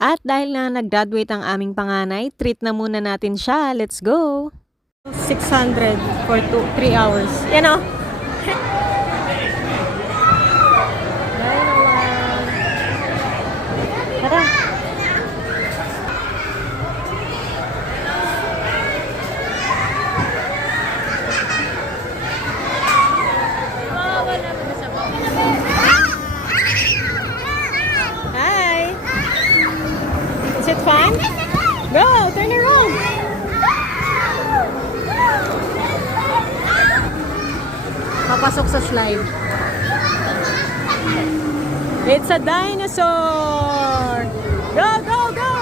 At dahil na nag-graduate ang aming panganay, treat na muna natin siya. Let's go! 600 for 3 hours. Yan o. Tara. Hi! Is it fun? Go! Turn around! Papasok sa slide. It's a dinosaur! Go, go, go!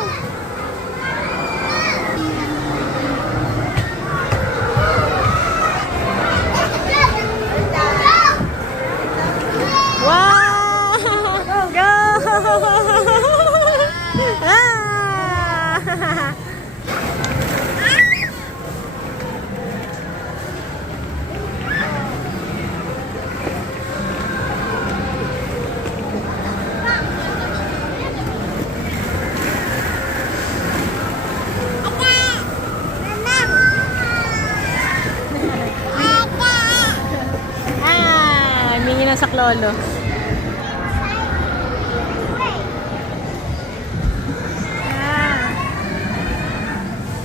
Wow! Go! Ah! Humingi na sa klolo.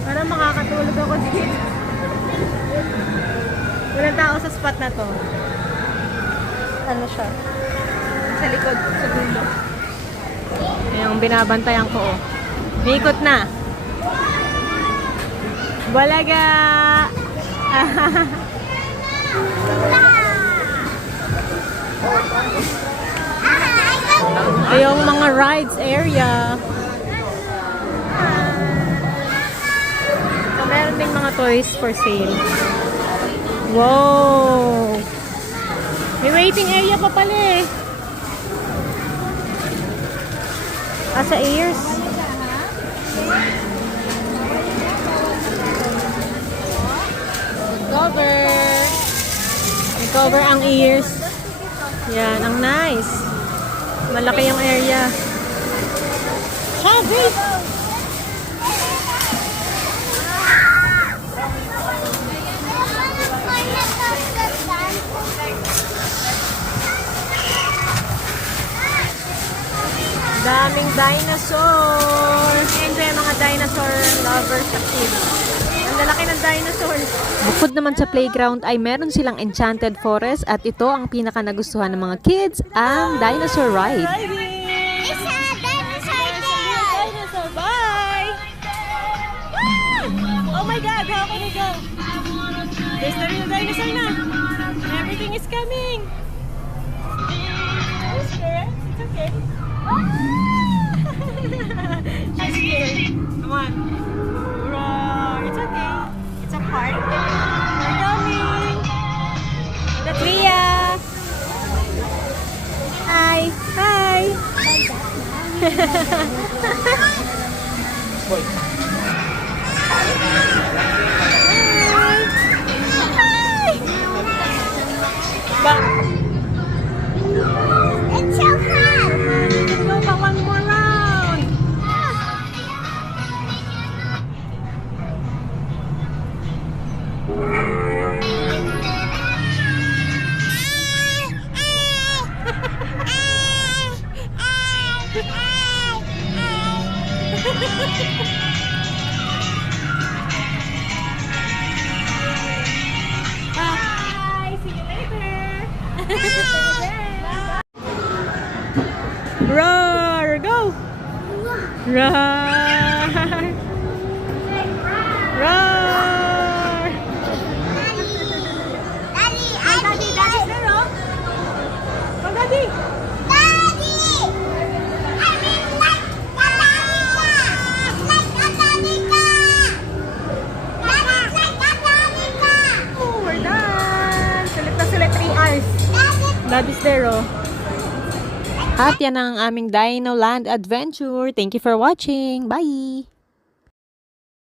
Parang makakatulog ako dito. Walang tao sa spot na to. Ano siya? Sa likod, sa dulo. Yung binabantayan ko, oh. Ikot na. Balaga! Ito yung mga rides area. So, meron ding mga toys for sale. Wow! May waiting area pa pala eh. Sa ears. Cover. May cover ang ears. Yan, ang nice. Malaki yung area. Sabi! Daming dinosaur! Enjoy ang mga dinosaur lovers sa kids. Ang lalaki ng dinosaur. Bukod naman sa playground ay meron silang enchanted forest at ito ang pinaka nagustuhan ng mga kids, ang dinosaur ride. It's a dinosaur there! Dinosaur, bye! Oh my God, how can we go? There's the real dinosaur na. Everything is coming. Are you scared? It's okay. She's scared. Come on. Roar. It's okay. It's a part. We're coming. That's Leah. Hi. Hi. Hi. It's so fun! We can go pa one more round. Bye. See you later. Roar! Go! Roar! Roar! Daddy, Daddy's there, oh! Go, Daddy! Daddy! I mean like Atanica! Daddy, like Atanica! Oh, we're done! Sulit na sulit 3 hours. Daddy's there, oh. At yan ang aming Dino Land adventure. Thank you for watching. Bye!